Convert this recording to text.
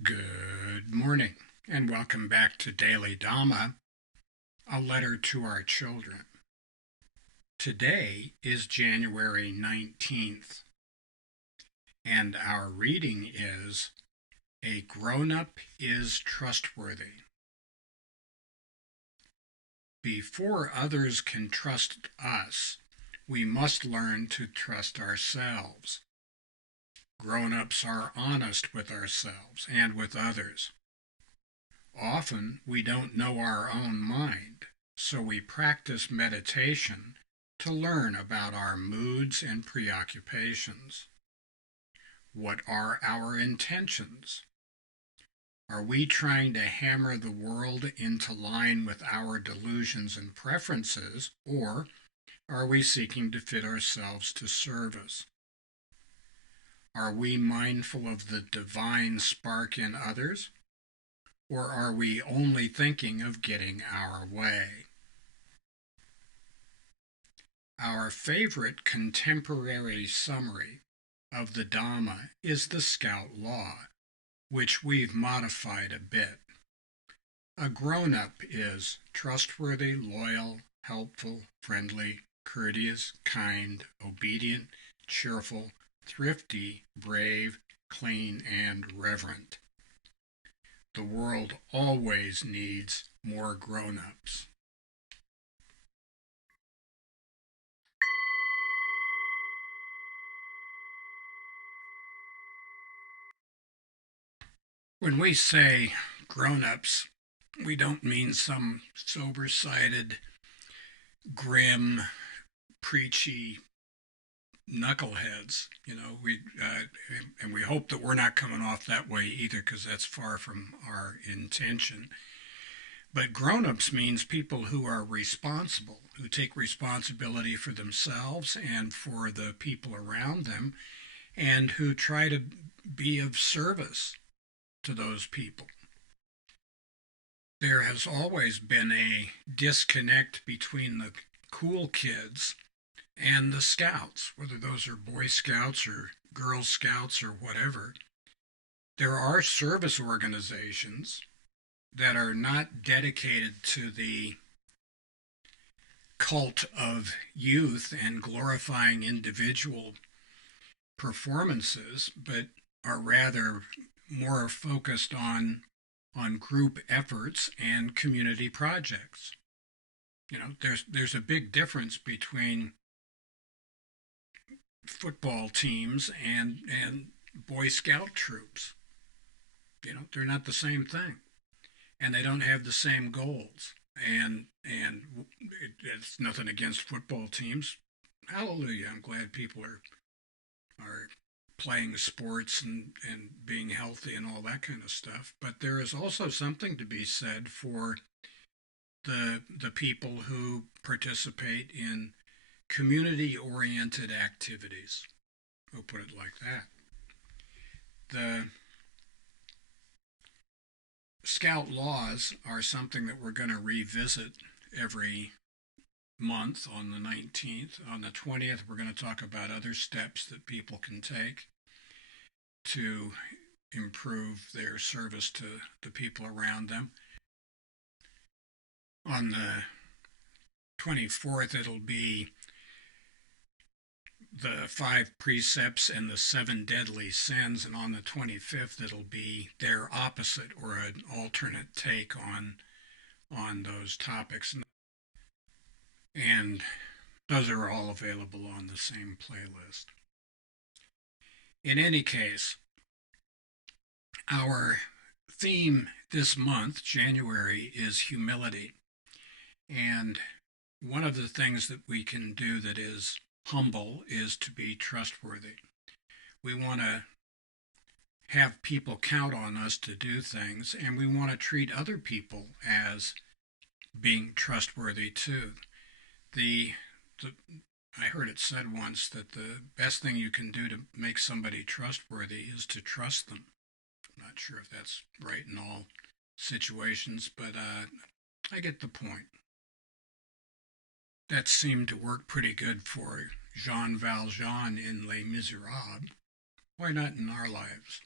Good morning, and welcome back to Daily Dhamma, a letter to our children. Today is January 19th, and our reading is A Grownup is Trustworthy. Before others can trust us, we must learn to trust ourselves. Grown-ups are honest with ourselves and with others. Often we don't know our own mind, so we practice meditation to learn about our moods and preoccupations. What are our intentions? Are we trying to hammer the world into line with our delusions and preferences, or are we seeking to fit ourselves to service? Are we mindful of the divine spark in others, or are we only thinking of getting our way? Our favorite contemporary summary of the Dhamma is the Scout Law, which we've modified a bit. A grown-up is trustworthy, loyal, helpful, friendly, courteous, kind, obedient, cheerful, thrifty, brave, clean, and reverent. The world always needs more grown-ups. When we say grown-ups, we don't mean some sober-sided, grim, preachy knuckleheads. And we hope that we're not coming off that way either, because that's far from our intention. But grown-ups means people who are responsible, who take responsibility for themselves and for the people around them, and who try to be of service to those people. There has always been a disconnect between the cool kids and the scouts, whether those are Boy Scouts or Girl Scouts or whatever. There are service organizations that are not dedicated to the cult of youth and glorifying individual performances, but are rather more focused on group efforts and community projects. There's a big difference between football teams and Boy Scout troops. They're not the same thing, and they don't have the same goals. And it's nothing against football teams. Hallelujah! I'm glad people are playing sports and being healthy and all that kind of stuff. But there is also something to be said for the people who participate in community-oriented activities. We'll put it like that. The Scout laws are something that we're going to revisit every month on the 19th. On the 20th, we're going to talk about other steps that people can take to improve their service to the people around them. On the 24th, it'll be the 5 precepts and the 7 deadly sins, and on the 25th, it'll be their opposite or an alternate take on those topics. And those are all available on the same playlist. In any case, our theme this month, January, is humility. And one of the things that we can do that is humble is to be trustworthy. We want to have people count on us to do things, and we want to treat other people as being trustworthy too. I heard it said once that the best thing you can do to make somebody trustworthy is to trust them. I'm not sure if that's right in all situations, but I get the point. That seemed to work pretty good for Jean Valjean in Les Miserables. Why not in our lives?